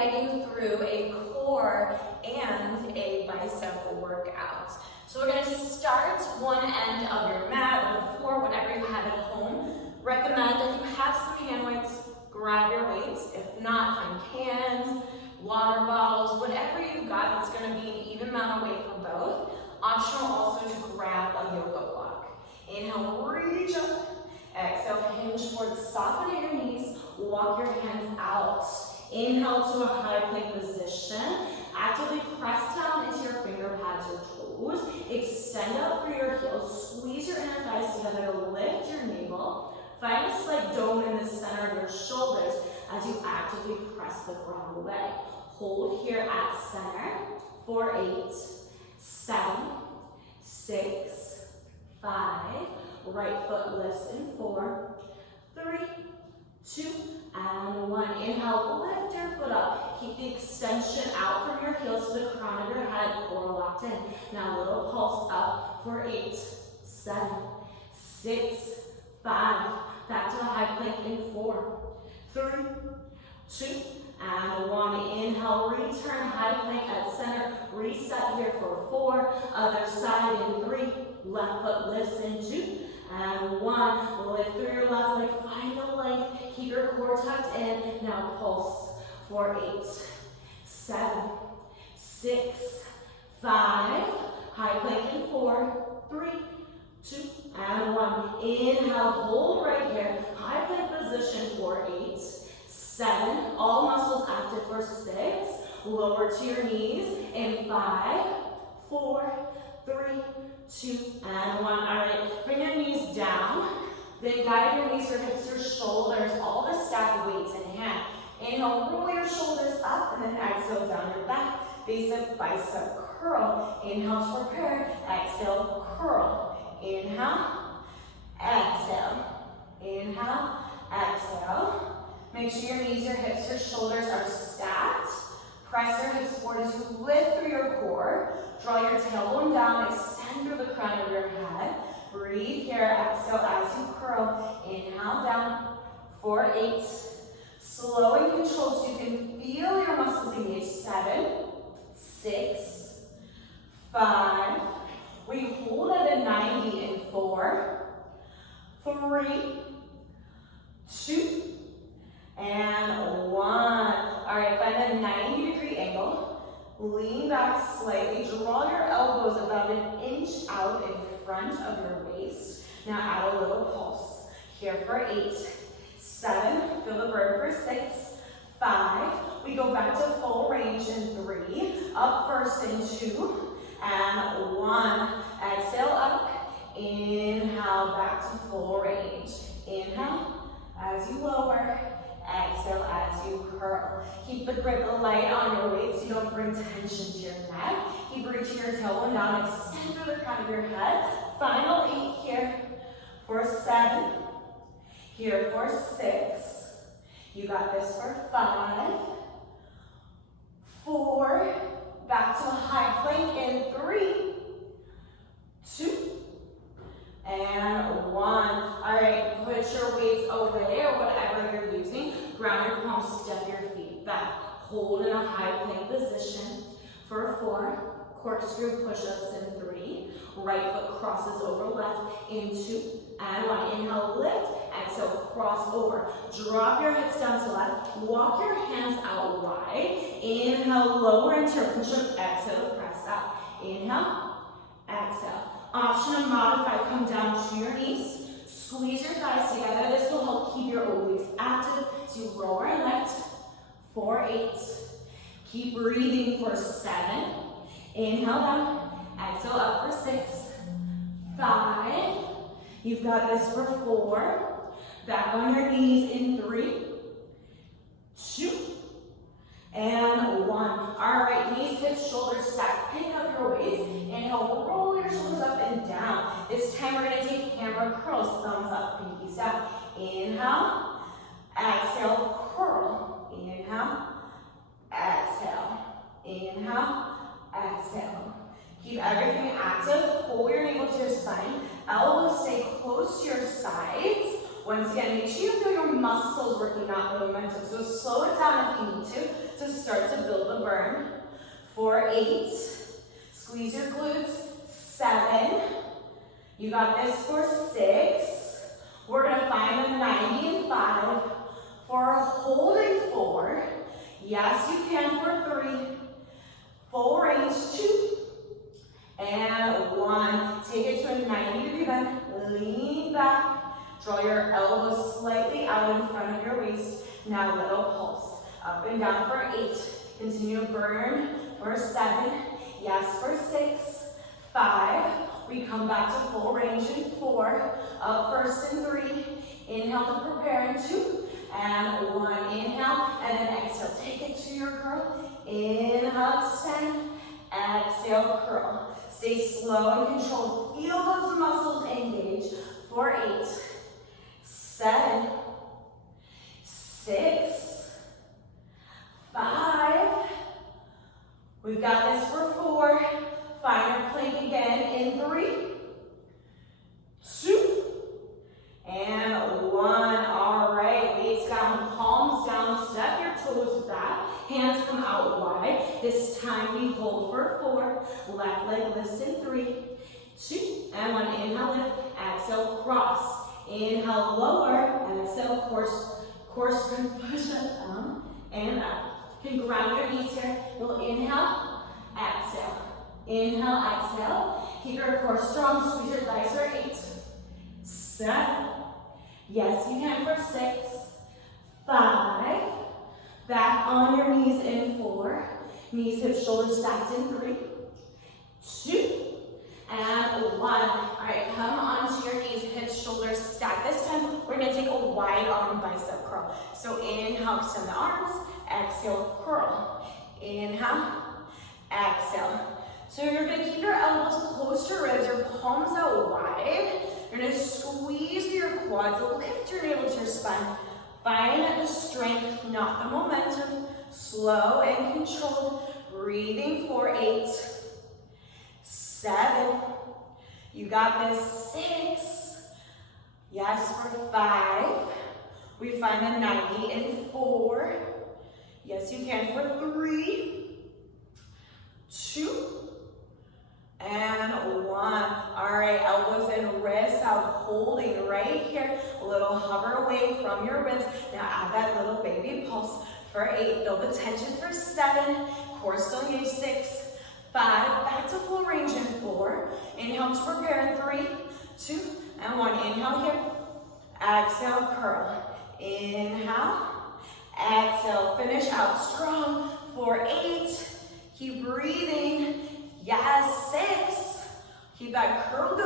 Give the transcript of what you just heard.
guide you through a core and a bicep workout. So we're going to start one end of your mat or the floor, whatever you have at home. Recommend if you have some hand weights, grab your weights. If not, find cans, water bottles, whatever you got that's going to be an even amount of weight for both. Optional also to grab a yoga block. Inhale, reach up. Exhale, hinge forward, soften at your knees, walk your hands out. Inhale to a high plank position. Actively press down into your finger pads or toes. Extend out through your heels. Squeeze your inner thighs together to lift your navel. Find a slight dome in the center of your shoulders as you actively press the ground away. Hold here at center for 8, 7, 6, 5. Right foot lifts in 4, 3, 2, and 1. Inhale, lift your foot up. Keep the extension out from your heels to the crown of your head, core locked in. Now little pulse up for 8, 7, 6, 5. Back to a high plank in 4, 3, 2, and 1. Inhale, return high plank at center. Reset here for 4. Other side in 3. Left foot lifts in 2. And 1, lift through your left leg, find the length, keep your core tucked in. Now pulse for 8, 7, 6, 5, high plank in 4, 3, 2, and 1. Inhale, hold right here, high plank position for 8, 7, all muscles active for 6, lower to your knees in 5, 4, 3, 2, and 1. All right, bring your knees down. Then guide your knees, your hips, your shoulders, all the stacked weights in hand. Inhale, roll your shoulders up, and then exhale down your back. Basic bicep curl. Inhale to prepare. Exhale, curl. Inhale, exhale. Inhale, exhale. Make sure your knees, your hips, your shoulders are stacked. Press your hips forward as you lift through your core. Draw your tailbone down, extend through the crown of your head. Breathe here, exhale as you curl. Inhale down for 8. Slow and control so you can feel your muscles engage. 7, 6, 5. We hold at a 90 in 4, 3, 2, and 1. All right, find a 90-degree angle. Lean back slightly. Draw your elbows about an inch out in front of your waist. Now add a little pulse. Here for 8, 7. Feel the burn for 6, 5. We go back to full range in 3. Up first in 2, and 1. Exhale up. Inhale back to full range. Inhale as you lower. Exhale as you curl. Keep the grip light on your weight so you don't bring tension to your neck. Keep reaching your tailbone down. Extend through the crown of your head. Final 8 here for 7. Here for 6. You got this for 5. 4. Back to a high plank in 3, 2, and 1. All right, put your weights away or whatever you're using. Ground your palms, step your feet back. Hold in a high plank position for 4. Corkscrew push-ups in 3. Right foot crosses over left in 2 and 1. Inhale, lift. Exhale, cross over. Drop your hips down to left. Walk your hands out wide. Inhale, lower into your push-up. Exhale, press out. Inhale, exhale. Option to modify, come down to your knees. Squeeze your thighs together. This will help keep your obliques active. So you lower and lift for 8. Keep breathing for 7. Inhale down. Exhale up for 6, 5. You've got this for 4. Back on your knees in 3, 2, and 1. All right, knees, hips, shoulders stacked. Pick up your weights. Inhale, roll your shoulders up and down. This time we're going to take hammer curls. Thumbs up, pinkies down. Inhale, exhale, curl. Inhale, exhale. Inhale, exhale. Keep everything active. Pull your navel to your spine. Elbows stay close to your sides. Once again, make sure you feel your muscles working, not the momentum. So slow it down if you need to. So start to build the burn. For 8, squeeze your glutes. 7, you got this for 6. We're gonna find a 90 and 5. For holding 4, yes you can for 3. Full range, 2, and 1. Take it to a 90-degree bend, lean back, draw your elbows slightly out in front of your waist. Now little pulse, up and down for 8. Continue to burn for 7, yes for 6, 5. We come back to full range in 4, up first in 3. Inhale to prepare in 2, and 1. Inhale, and then exhale. Take it to your curl. Inhale, extend, exhale, curl. Stay slow and controlled. Feel those muscles engage. For 8, 7, 6, 5. We've got this for 4. Find your plank again in 3, 2, and 1. All right, weights down, palms down, step your toes back. Hands come out wide. This time we hold for 4. Left leg lifts in 3, 2, and 1. Inhale, lift. Exhale, cross. Inhale, lower. Exhale, course push up, and up. You can ground your knees here. You'll inhale, exhale. Inhale, exhale. Keep your core strong. Squeeze your thighs for 8, 7. Yes, you can for 6, 5. Back on your knees in 4. Knees, hips, shoulders stacked in 3, 2, and 1. All right, come onto your knees, hips, shoulders stacked. This time, we're gonna take a wide arm bicep curl. So inhale, extend the arms. Exhale, curl. Inhale, exhale. So you're gonna keep your elbows close to your ribs, your palms out wide. You're gonna squeeze your quads, lift your navel to your spine. Find the strength, not the momentum. Slow and controlled. Breathing for 8, 7. You got this. 6. Yes, for 5. We find the 90 in 4. Yes, you can for 3, 2, and 1. All right, elbows and wrists out, holding right here. A little hover away from your ribs. Now add that little baby pulse for 8. Build the tension for 7. Core still engaged. 6, 5. Back to full range in 4. Inhale to prepare in 3, 2, and 1. Inhale here. Exhale, curl. Inhale. Exhale. Finish out strong for 8. Keep breathing. Yes, 6. Keep that curl